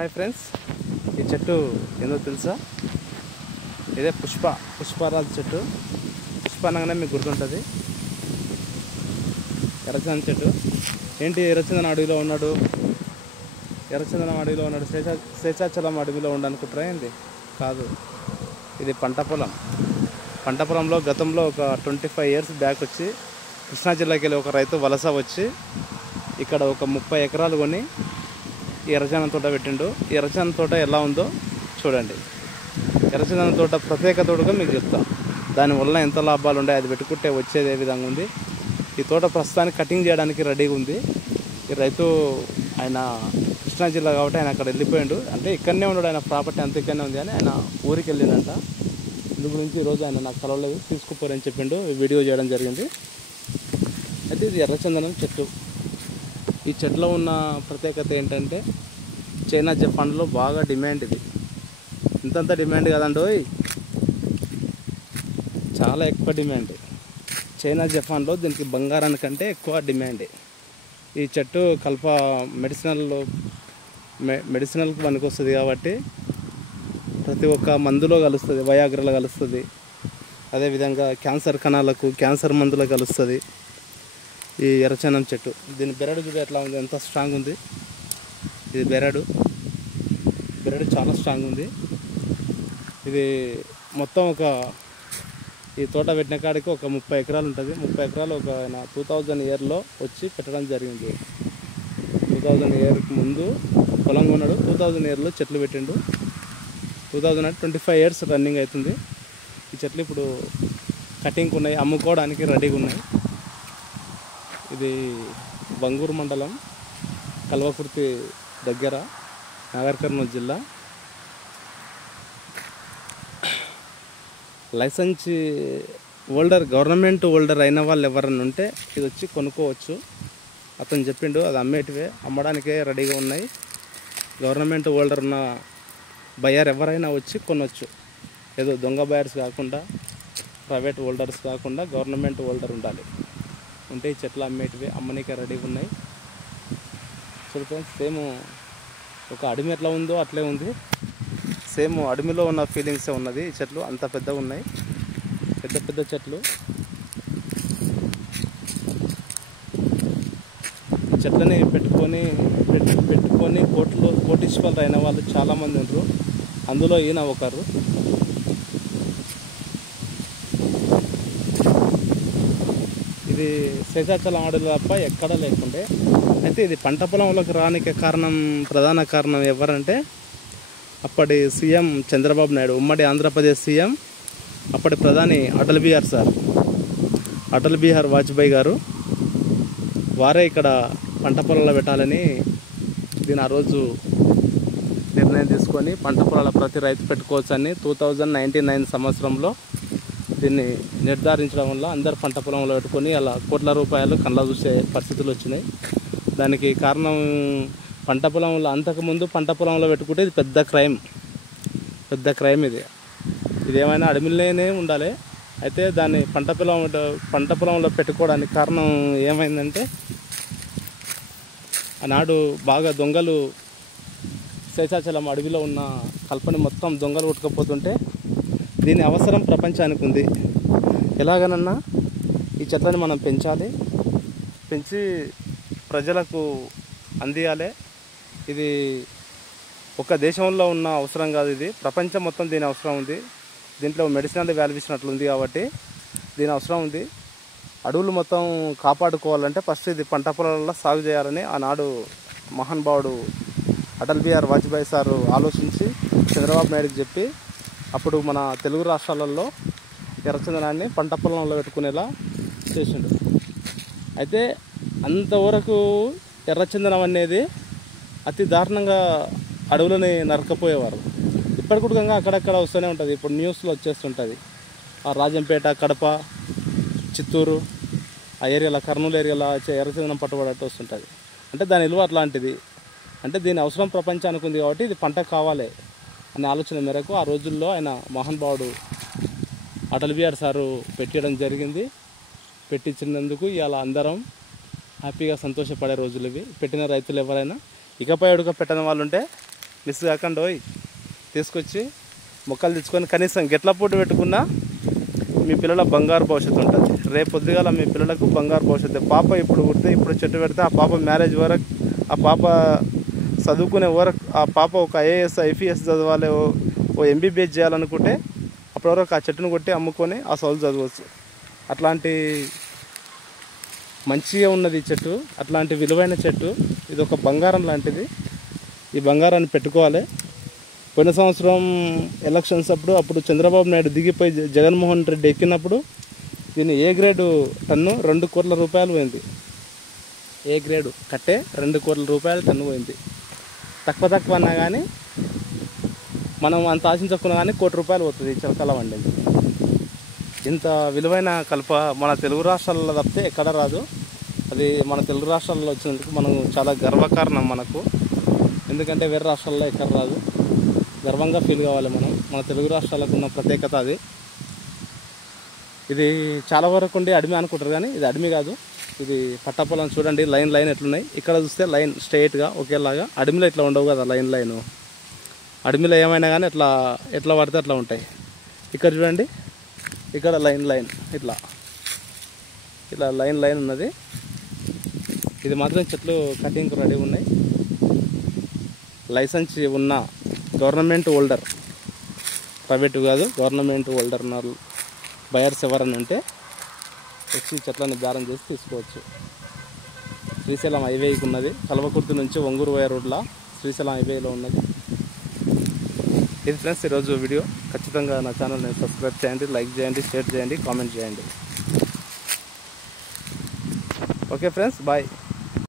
Hi friends, ఈ చెట్టు ఏందో తెలుసా? ఇదే పుష్పరాజు చెట్టు. పుష్ప అనగానే మీకు గుర్తుంటుంది. ఎర్రచందనం చెట్టు. ఏంటి ఎర్రచందనం అడవిలో ఉన్నాడు, శేషాచలం అడవిలో ఉండనుకుంటారా ఏంది? కాదు, ఇది పంట పొలంలో గతంలో ఒక 25 years బ్యాక్ వచ్చి కృష్ణా జిల్లాకి వెళ్ళి ఒక రైతు వలస వచ్చి ఇక్కడ ఒక 30 ఎకరాలు కొని ఈ ఎర్రచందనం తోట పెట్టిండు. ఈ ఎర్రచందనం తోట ఎలా ఉందో చూడండి. ఎర్రచందనం తోట ప్రత్యేకతగా మీకు చెప్తాం. దానివల్ల ఎంత లాభాలు ఉన్నాయి, అది పెట్టుకుంటే వచ్చేది ఏ విధంగా ఉంది. ఈ తోట ప్రస్తుతానికి కటింగ్ చేయడానికి రెడీగా ఉంది. ఈ రైతు ఆయన కృష్ణా జిల్లా కాబట్టి ఆయన అక్కడ వెళ్ళిపోయాడు. అంటే ఇక్కడనే ఉన్నాడు, ఆయన ప్రాపర్టీ అంత ఇక్కడనే ఉంది అని ఆయన ఊరికి వెళ్ళిందంట. ఇందు గురించి ఈరోజు ఆయన నాకు కలవలేదు, తీసుకుపోరని చెప్పిండు. వీడియో చేయడం జరిగింది. అయితే ఇది ఎర్రచందనం చెట్టు. ఈ చెట్లో ఉన్న ప్రత్యేకత ఏంటంటే చైనా జపాన్లో బాగా డిమాండ్. ఇది ఇంతంత డిమాండ్ కదండి, చాలా ఎక్కువ డిమాండ్. చైనా జపాన్లో దీనికి బంగారానికంటే ఎక్కువ డిమాండ్. ఈ చెట్టు మెడిసినల్కి పనికి వస్తుంది కాబట్టి ప్రతి ఒక్క మందులో కలుస్తుంది. వయాగ్రలో కలుస్తుంది, అదేవిధంగా క్యాన్సర్ మందులకు కలుస్తుంది ఈ ఎర్రచందనం చెట్టు. దీని బెరడు చూడ ఎట్లా ఉంది, ఎంత స్ట్రాంగ్ ఉంది. ఇది బెరడు చాలా స్ట్రాంగ్ ఉంది. ఇది మొత్తం ఈ తోట పెట్టిన కాడికి ఒక 30 ఎకరాలు ఉంటుంది. 30 ఎకరాలు ఒక 2000 yearలో వచ్చి పెట్టడం జరిగింది. 2000 yearకి ముందు పొలం కొన్నాడు, 2000 yearలో చెట్లు పెట్టిండు. 25 years రన్నింగ్ అవుతుంది. ఈ చెట్లు ఇప్పుడు కటింగ్కి ఉన్నాయి, అమ్ముకోవడానికి రెడీగా ఉన్నాయి. ఇది బంగూరు మండలం, కల్వకుర్తి దగ్గర, నాగర్ కర్నూలు జిల్లా. లైసెన్స్ హోల్డర్, గవర్నమెంట్ హోల్డర్ అయిన వాళ్ళు ఎవరన్నా ఉంటే ఇది వచ్చి కొనుక్కోవచ్చు. అతను చెప్పిండు అది అమ్మడానికే రెడీగా ఉన్నాయి. గవర్నమెంట్ హోల్డర్ ఉన్న బయర్ ఎవరైనా వచ్చి కొనవచ్చు. ఏదో దొంగ బయర్స్ కాకుండా, ప్రైవేట్ హోల్డర్స్ కాకుండా గవర్నమెంట్ హోల్డర్ ఉండాలి. ఉంటే ఈ చెట్లు అమ్మనికే రెడీగా ఉన్నాయి. చూడండి, సేమ్ ఒక అడవి ఎట్లా ఉందో అట్లే ఉంది. సేమ్ అడవిలో ఉన్న ఫీలింగ్సే ఉన్నది. ఈ చెట్లు అంత పెద్దగా ఉన్నాయి, పెద్ద చెట్లు. ఈ చెట్లని పెట్టుకొని కోటీశ్వరులు అయిన వాళ్ళు చాలామంది ఉన్నారు. అందులో ఈయన ఒకరు. ఇది శేషాచలం అడవిలో తప్ప ఎక్కడా లేకుండే. అయితే ఇది పంట పొలంలోకి రానికి ప్రధాన కారణం ఎవరంటే అప్పటి సీఎం చంద్రబాబు నాయుడు, ఉమ్మడి ఆంధ్రప్రదేశ్ సీఎం, అప్పటి ప్రధాని అటల్ బిహారీ వాజ్పేయి గారు. వారే ఇక్కడ పంట పొలాల్లో పెట్టాలని దీని ఆ రోజు నిర్ణయం తీసుకొని పంట పొలాల ప్రతి రైతు పెట్టుకోవచ్చని 2099 సంవత్సరంలో దీన్ని నిర్ధారించడం వల్ల అందరు పంట పొలంలో పెట్టుకొని అలా కోట్ల రూపాయలు కళ్ళ చూసే పరిస్థితులు వచ్చినాయి. దానికి కారణం పంట పొలంలో, అంతకుముందు పంట పొలంలో పెట్టుకుంటే ఇది పెద్ద క్రైమ్. ఇది ఏమైనా అడవిలోనే ఉండాలి. అయితే దాన్ని పంట పొలంలో పెట్టుకోవడానికి కారణం ఏమైందంటే ఆనాడు బాగా దొంగలు శేషాచలం అడవిలో ఉన్న కల్పని మొత్తం దొంగలు కొట్టుకుపోతుంటే దీని అవసరం ప్రపంచానికి ఉంది. ఎలాగనన్నా ఈ చెట్లను మనం పెంచి ప్రజలకు అందియాలి. ఇది ఒక దేశంలో ఉన్న అవసరం కాదు, ఇది ప్రపంచం మొత్తం దీని అవసరం ఉంది. దీంట్లో మెడిసినల్ వాల్యూ ఇచ్చినట్లుంది కాబట్టి దీని అవసరం ఉంది. అడవులు మొత్తం కాపాడుకోవాలంటే ఫస్ట్ ఇది పంట పొలాలలో సాగు చేయాలని ఆనాడు మహానుభావుడు అటల్ బిహారీ వాజ్పేయి సారు ఆలోచించి చంద్రబాబు నాయుడుకి చెప్పి అప్పుడు మన తెలుగు రాష్ట్రాలలో ఎర్రచందనాన్ని పంట పొలంలో పెట్టుకునేలా చేసిండు. అయితే అంతవరకు ఎర్రచందనం అనేది అతి దారుణంగా అడవులని నరకపోయేవారు. ఇప్పటి కూడా అక్కడక్కడ వస్తూనే ఉంటుంది. ఇప్పుడు న్యూస్లో వచ్చేస్తుంటుంది. ఆ రాజంపేట, కడప, చిత్తూరు ఆ ఏరియాలో, కర్నూలు ఏరియాలో ఎర్రచందనం పట్టుబడట్టు వస్తుంటుంది. అంటే దాని విలువ అట్లాంటిది. అంటే దీని అవసరం ప్రపంచానికి ఉంది కాబట్టి ఇది పంట కావాలి అనే ఆలోచన మేరకు ఆ రోజుల్లో ఆయన మహానుభావుడు అటల్ బిహారీ సారు పెట్టడం జరిగింది. పెట్టించినందుకు ఇవాళ అందరం హ్యాపీగా సంతోషపడే రోజులు ఇవి. పెట్టిన రైతులు ఎవరైనా ఇకపై అడుగు పెట్టని వాళ్ళు ఉంటే మిస్ కాకుండా పోయి తీసుకొచ్చి మొక్కలు తెచ్చుకొని కనీసం గెట్ల పూట పెట్టుకున్నా మీ పిల్లల బంగారు భవిష్యత్తు ఉంటుంది. రేపు పొద్దుగాల మీ పిల్లలకు బంగారు భవిష్యత్తు. పాప ఇప్పుడు పుడితే ఇప్పుడు చెట్టు పెడితే ఆ పాప మ్యారేజ్ వరకు, ఆ పాప చదువుకునే వరకు, ఆ పాప ఒక ఐఏఎస్ ఐపీఎస్ చదవాలి, ఓ ఎంబీబీఎస్ చేయాలనుకుంటే అప్పటి వరకు ఆ చెట్టును కొట్టి అమ్ముకొని ఆ చదువు చదవచ్చు. అట్లాంటి మంచిగా ఉన్నది ఈ చెట్టు, అట్లాంటి విలువైన చెట్టు. ఇది ఒక బంగారం లాంటిది. ఈ బంగారాన్ని పెట్టుకోవాలి. పోయిన సంవత్సరం ఎలక్షన్స్ అప్పుడు చంద్రబాబు నాయుడు దిగిపోయి జగన్మోహన్ రెడ్డి ఎక్కినప్పుడు దీన్ని ఏ గ్రేడు టన్ను 2 కోట్ల రూపాయలు పోయింది. ఏ గ్రేడు కట్టే 2 కోట్ల రూపాయలు టన్ను పోయింది. తక్కువ అన్నా కానీ మనం అంత ఆశించకున్నా కానీ 1 కోటి రూపాయలు పోతుంది చిలకల వండింది. ఇంత విలువైన కలప మన తెలుగు రాష్ట్రాలలో తప్పితే ఎక్కడ రాదు. అది మన తెలుగు రాష్ట్రాల్లో వచ్చినందుకు మనం చాలా గర్వకారణం మనకు. ఎందుకంటే వేరే రాష్ట్రాల్లో ఎక్కడ రాదు. గర్వంగా ఫీల్ కావాలి మనం. మన తెలుగు రాష్ట్రాలకు ఉన్న ప్రత్యేకత అది. ఇది చాలా వరకు ఉండి అడిమి అనుకుంటారు కానీ ఇది అడిమి కాదు. ఇది పట్టపొలం చూడండి, లైన్ ఎట్లున్నాయి. ఇక్కడ చూస్తే లైన్ స్ట్రైట్గా ఒకేలాగా. అడిమిలో ఇట్లా ఉండవు కదా లైన్. అడిమిలో ఏమైనా కానీ ఎట్లా పడితే అట్లా ఉంటాయి. ఇక్కడ చూడండి, ఇక్కడ లైన్ ఇట్లా లైన్ ఉన్నది. ఇది మాత్రం చెట్లు కటింగ్ రెడీ ఉన్నాయి. లైసెన్స్ ఉన్న గవర్నమెంట్ హోల్డర్, ప్రైవేట్ కాదు, గవర్నమెంట్ హోల్డర్ ఉన్న బయర్స్ ఎవరని ఉంటే వచ్చి చెట్లను బేరం చేసి తీసుకోవచ్చు. శ్రీశైలం హైవేకి ఉన్నది. కల్వకుర్తి నుంచి ఒంగూరు పోయే రోడ్లో శ్రీశైలం హైవేలో ఉన్నది. ఇది ఫ్రెండ్స్ ఈరోజు వీడియో. ఖచ్చితంగా నా ఛానల్ని సబ్స్క్రైబ్ చేయండి, లైక్ చేయండి, షేర్ చేయండి, కామెంట్ చేయండి. Okay friends, bye.